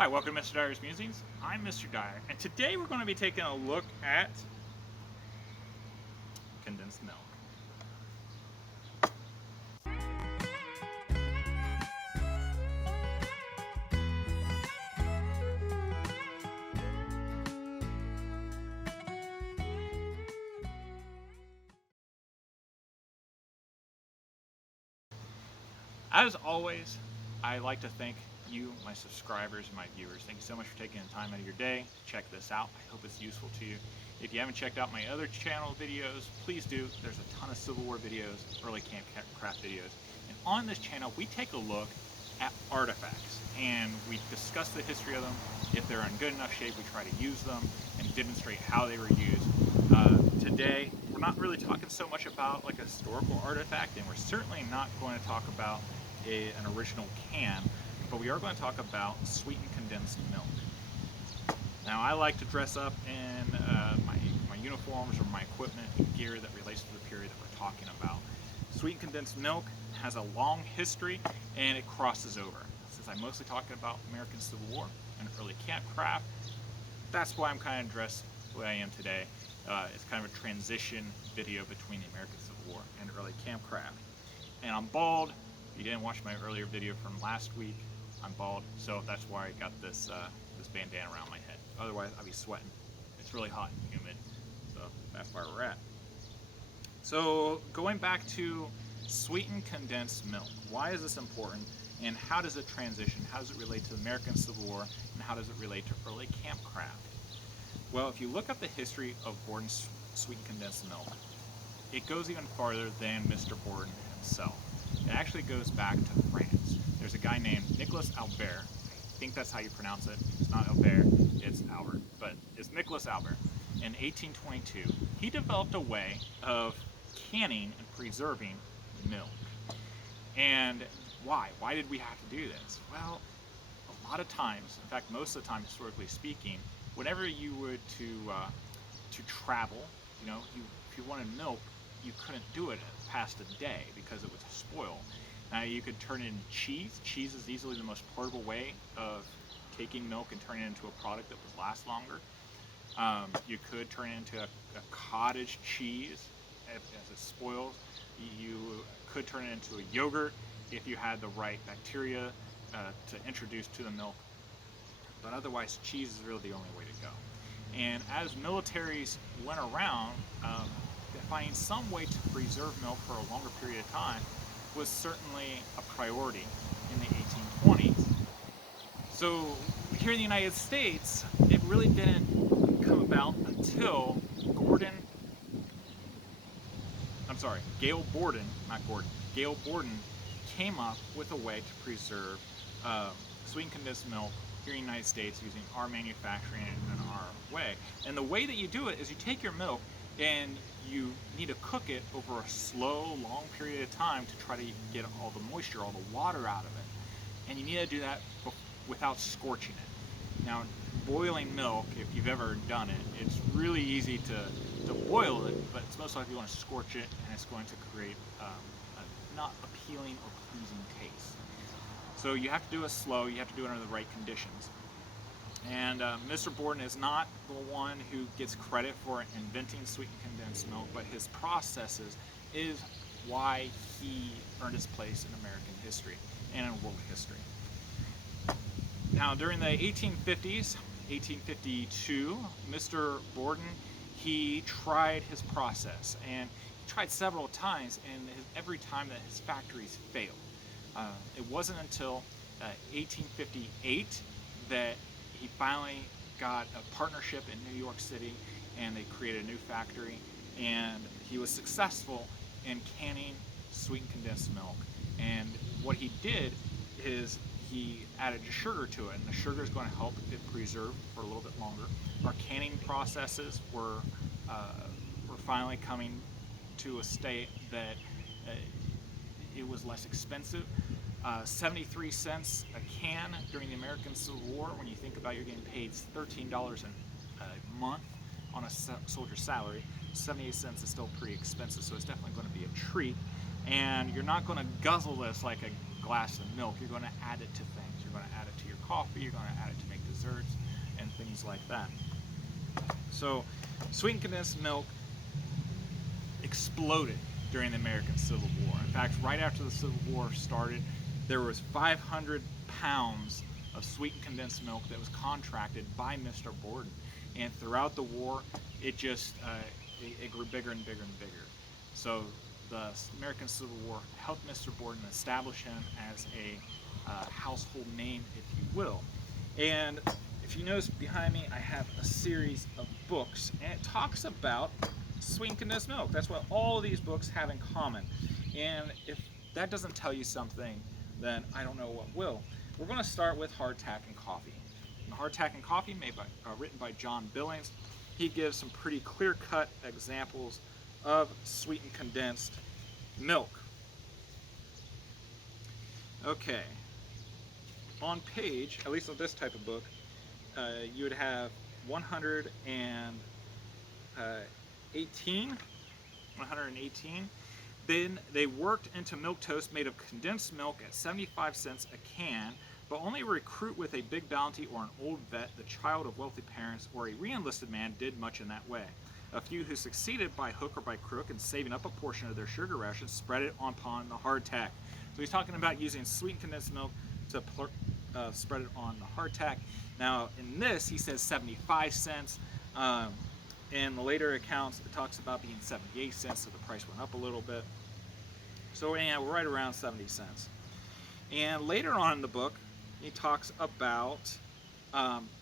Hi, welcome to Mr. Dyer's Musings. I'm Mr. Dyer, and today we're going to be taking a look at condensed milk. As always, I like to thank you, my subscribers, and my viewers. Thank you so much for taking the time out of your day to check this out. I hope it's useful to you. If you haven't checked out my other channel videos, please do. There's a ton of Civil War videos, early campcraft videos. And on this channel, we take a look at artifacts, and we discuss the history of them. If they're in good enough shape, we try to use them and demonstrate how they were used. Today, we're not really talking so much about like a historical artifact, and we're certainly not going to talk about an original can, but we are going to talk about sweetened condensed milk. Now, I like to dress up in my uniforms or my equipment and gear that relates to the period that we're talking about. Sweetened condensed milk has a long history, and it crosses over. Since I'm mostly talking about American Civil War and early campcraft, that's why I'm kind of dressed the way I am today. It's kind of a transition video between the American Civil War and early campcraft. And I'm bald. If you didn't watch my earlier video from last week, I'm bald, so that's why I got this this bandana around my head. Otherwise, I'd be sweating. It's really hot and humid, so that's where we're at. So going back to sweetened condensed milk, why is this important, and how does it transition? How does it relate to the American Civil War, and how does it relate to early campcraft? Well, if you look up the history of Borden's sweetened condensed milk, it goes even farther than Mr. Borden himself. It actually goes back to France. There's a guy named Nicolas Albert. I think that's how you pronounce it. It's not Albert, it's Albert, but it's Nicolas Albert. In 1822, he developed a way of canning and preserving milk. And why? Why did we have to do this? Well, a lot of times, in fact, most of the time, historically speaking, whenever you were to travel, if you wanted milk, you couldn't do it past a day because it would spoil. Now you could turn it into cheese. Cheese is easily the most portable way of taking milk and turning it into a product that would last longer. You could turn it into a cottage cheese as it spoils. You could turn it into a yogurt if you had the right bacteria to introduce to the milk. But otherwise, cheese is really the only way to go. And as militaries went around, finding some way to preserve milk for a longer period of time was certainly a priority in the 1820s. So here in the United States, it really didn't come about until Gail Borden, not Gordon, Gail Borden came up with a way to preserve sweetened condensed milk here in the United States using our manufacturing and our way. And the way that you do it is you take your milk and you need to cook it over a slow, long period of time to try to get all the moisture, all the water out of it. And you need to do that without scorching it. Now, boiling milk, if you've ever done it, it's really easy to boil it, but it's most likely you want to scorch it, and it's going to create a not appealing or pleasing taste. So you have to do it slow, you have to do it under the right conditions. And Mr. Borden is not the one who gets credit for inventing sweetened condensed milk, but his processes is why he earned his place in American history and in world history. Now, during the 1850s, 1852, Mr. Borden, he tried his process, and he tried several times, and every time that his factories failed. It wasn't until 1858 that he finally got a partnership in New York City, and they created a new factory, and he was successful in canning sweetened condensed milk. And what he did is he added sugar to it, and the sugar is going to help it preserve for a little bit longer. Our canning processes were finally coming to a state that it was less expensive. 73 cents a can during the American Civil War. When you think about, you're getting paid $13 a month on a soldier's salary. 78 cents is still pretty expensive, so it's definitely going to be a treat. And you're not going to guzzle this like a glass of milk. You're going to add it to things. You're going to add it to your coffee. You're going to add it to make desserts and things like that. So sweetened condensed milk exploded during the American Civil War. In fact, right after the Civil War started, there was 500 pounds of sweetened condensed milk that was contracted by Mr. Borden. And throughout the war, it just it grew bigger and bigger and bigger. So the American Civil War helped Mr. Borden establish him as a household name, if you will. And if you notice behind me, I have a series of books, and it talks about sweetened condensed milk. That's what all of these books have in common. And if that doesn't tell you something, then I don't know what will. We're going to start with Hardtack and Coffee. And Hardtack and Coffee, written by John Billings, he gives some pretty clear-cut examples of sweetened condensed milk. Okay, on page, at least on this type of book, you would have 118. Then they worked into milk toast made of condensed milk at 75 cents a can, but only a recruit with a big bounty or an old vet, the child of wealthy parents, or a re-enlisted man did much in that way. A few who succeeded by hook or by crook in saving up a portion of their sugar ration spread it upon the hardtack. So he's talking about using sweetened condensed milk to spread it on the hardtack. Now in this he says 75 cents. In the later accounts it talks about being 78 cents, so the price went up a little bit. So anyhow, we're right around 70 cents. And later on in the book he talks about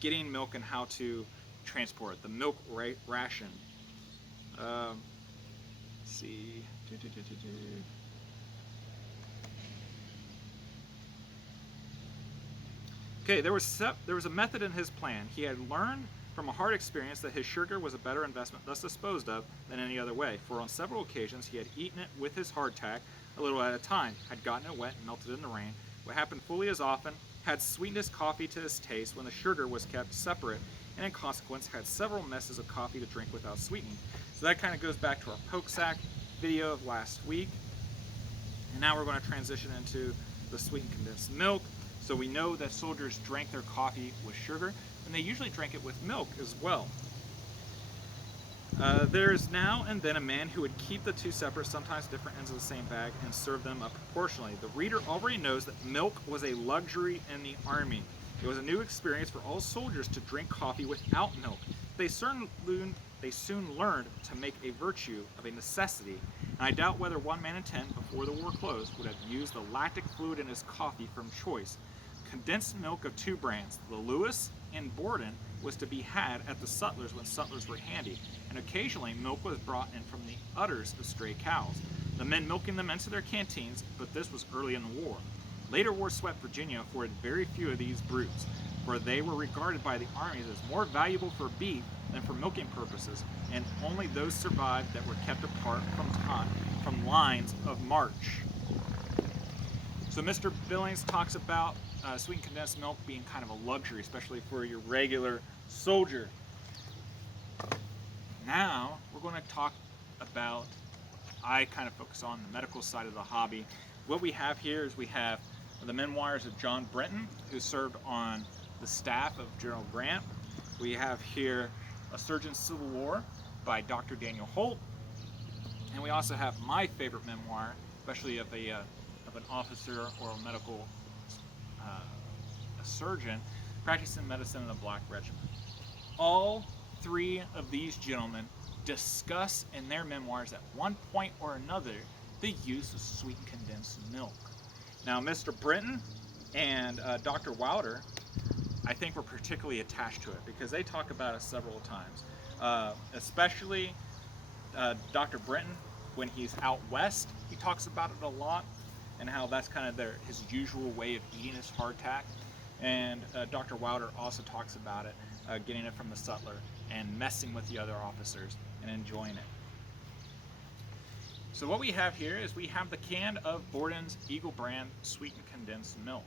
getting milk and how to transport it, the milk ration. Let's see. Okay, there was a method in his plan. He had learned from a hard experience that his sugar was a better investment thus disposed of than any other way, for on several occasions he had eaten it with his hardtack a little at a time, had gotten it wet and melted in the rain, what happened fully as often, had sweetened his coffee to his taste when the sugar was kept separate, and in consequence had several messes of coffee to drink without sweetening. So that kind of goes back to our poke sack video of last week. And now we're going to transition into the sweetened condensed milk. So we know that soldiers drank their coffee with sugar, and they usually drank it with milk as well. There's now and then a man who would keep the two separate, sometimes different ends of the same bag and serve them up proportionally. The reader already knows that milk was a luxury in the army. It was a new experience for all soldiers to drink coffee without milk. They soon learned to make a virtue of a necessity, and I doubt whether 1 man in 10 before the war closed would have used the lactic fluid in his coffee from choice. Condensed milk of 2 brands, the Lewis and Borden, was to be had at the sutlers when sutlers were handy, and occasionally milk was brought in from the udders of stray cows, the men milking them into their canteens, but this was early in the war. Later war swept Virginia afforded very few of these brutes, for they were regarded by the armies as more valuable for beef than for milking purposes, and only those survived that were kept apart from lines of march. So Mr. Billings talks about sweetened condensed milk being kind of a luxury, especially for your regular soldier. Now we're going to talk about, I kind of focus on the medical side of the hobby. What we have here is we have the memoirs of John Brenton, who served on the staff of General Grant. We have here A Surgeon's Civil War by Dr. Daniel Holt. And we also have my favorite memoir, especially of an officer or a medical a surgeon practicing medicine in a black regiment. All 3 of these gentlemen discuss in their memoirs at one point or another the use of sweetened condensed milk. Now, Mr. Brenton and Dr. Wilder, I think, were particularly attached to it because they talk about it several times. Especially Dr. Brenton, when he's out west, he talks about it a lot and how that's kind of his usual way of eating his hardtack. And Dr. Wilder also talks about it, getting it from the sutler and messing with the other officers and enjoying it. So what we have here is we have the can of Borden's Eagle brand sweetened condensed milk.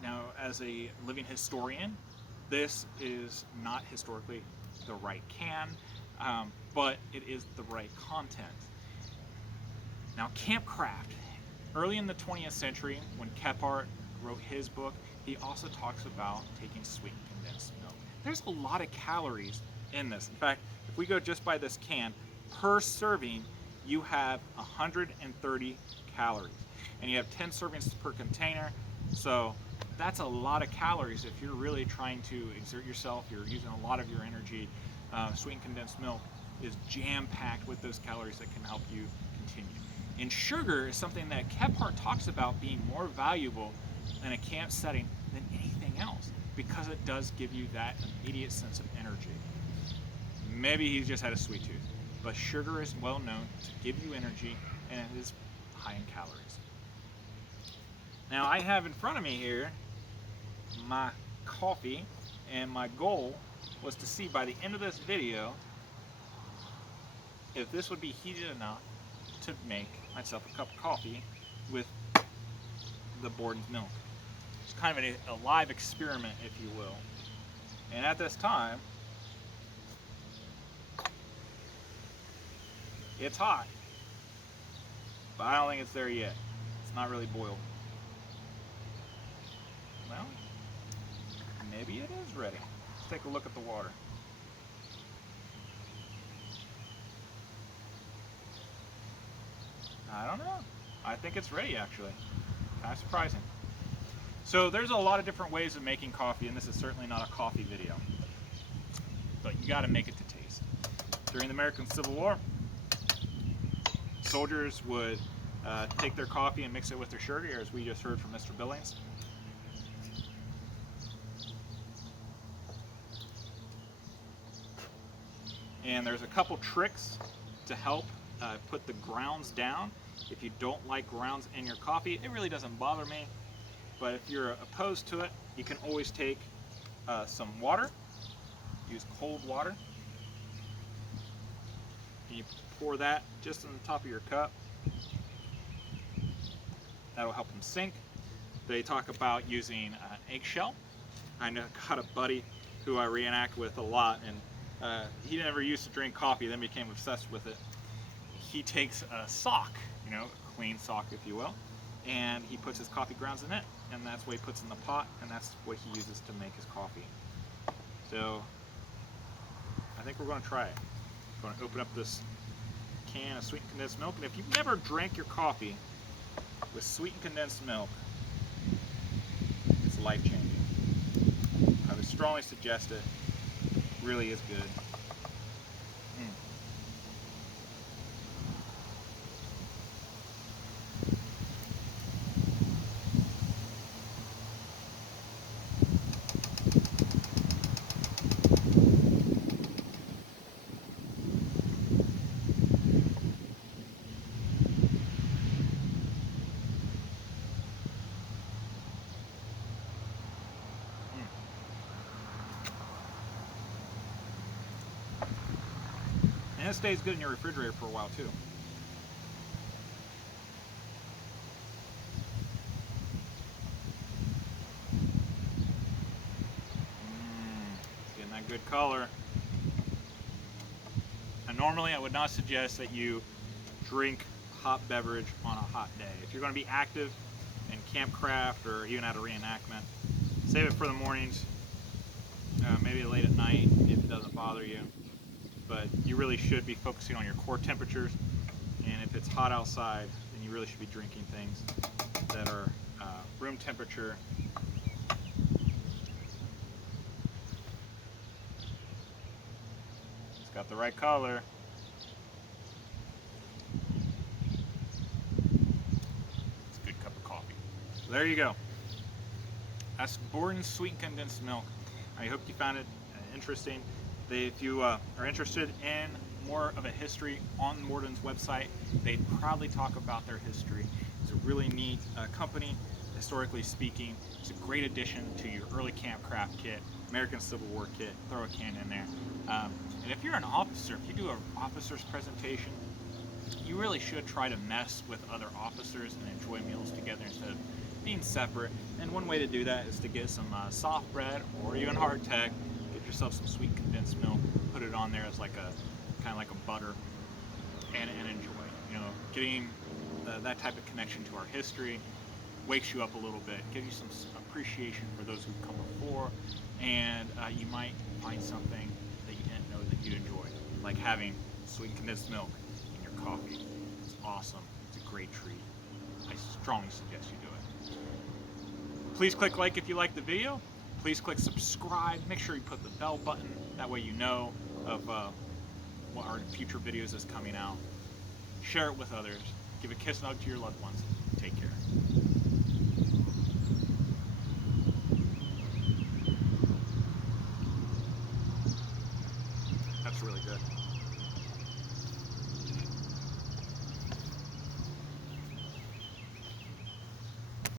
Now, as a living historian, this is not historically the right can, but it is the right content. Now, Campcraft Early in the 20th century, when Kephart wrote his book, he also talks about taking sweetened condensed milk. There's a lot of calories in this. In fact, if we go just by this can, per serving, you have 130 calories. And you have 10 servings per container, so that's a lot of calories if you're really trying to exert yourself, you're using a lot of your energy. Sweetened condensed milk is jam-packed with those calories that can help you continue. And sugar is something that Kephart talks about being more valuable in a camp setting than anything else, because it does give you that immediate sense of energy. Maybe he's just had a sweet tooth, but sugar is well known to give you energy, and it is high in calories. Now I have in front of me here my coffee, and my goal was to see by the end of this video if this would be heated enough to make myself a cup of coffee with the Borden's milk. It's kind of a live experiment, if you will. And at this time, it's hot, but I don't think it's there yet. It's not really boiled. Well, maybe it is ready. Let's take a look at the water. I don't know. I think it's ready, actually. Kind of surprising. So there's a lot of different ways of making coffee, and this is certainly not a coffee video. But you got to make it to taste. During the American Civil War, soldiers would take their coffee and mix it with their sugar, as we just heard from Mr. Billings. And there's a couple tricks to help put the grounds down. If you don't like grounds in your coffee, it really doesn't bother me. But if you're opposed to it, you can always take some water, use cold water, and you pour that just on the top of your cup. That'll help them sink. They talk about using an eggshell. I got a buddy who I reenact with a lot, and he never used to drink coffee, then became obsessed with it. He takes a sock, you know, a clean sock if you will, and he puts his coffee grounds in it, and that's what he puts in the pot, and that's what he uses to make his coffee. So I think we're going to try it. I'm going to open up this can of sweetened condensed milk, and if you've never drank your coffee with sweetened condensed milk, it's life-changing. I would strongly suggest it. It really is good. And it stays good in your refrigerator for a while too. Getting that good color. And normally I would not suggest that you drink hot beverage on a hot day. If you're going to be active in campcraft or even at a reenactment, save it for the mornings, maybe late at night if it doesn't bother you. But you really should be focusing on your core temperatures, and if it's hot outside, then you really should be drinking things that are room temperature. It's got the right color. It's a good cup of coffee. So there you go. That's Borden's sweetened condensed milk. I hope you found it interesting. If you are interested in more of a history on Borden's website, they proudly talk about their history. It's a really neat company, historically speaking. It's a great addition to your early campcraft kit, American Civil War kit. Throw a can in there. And if you're an officer, if you do an officer's presentation, you really should try to mess with other officers and enjoy meals together instead of being separate. And one way to do that is to get some soft bread or even hardtack. Get yourself some sweet condensed milk, put it on there as like a kind of like a butter, and enjoy. You know, getting that type of connection to our history wakes you up a little bit, gives you some appreciation for those who've come before, and you might find something that you didn't know that you enjoy, like having sweetened condensed milk in your coffee. It's awesome. It's a great treat. I strongly suggest you do it. Please click like if you like the video. Please click subscribe. Make sure you put the bell button. That way you know of what our future videos is coming out. Share it with others. Give a kiss and hug to your loved ones. Take care. That's really good.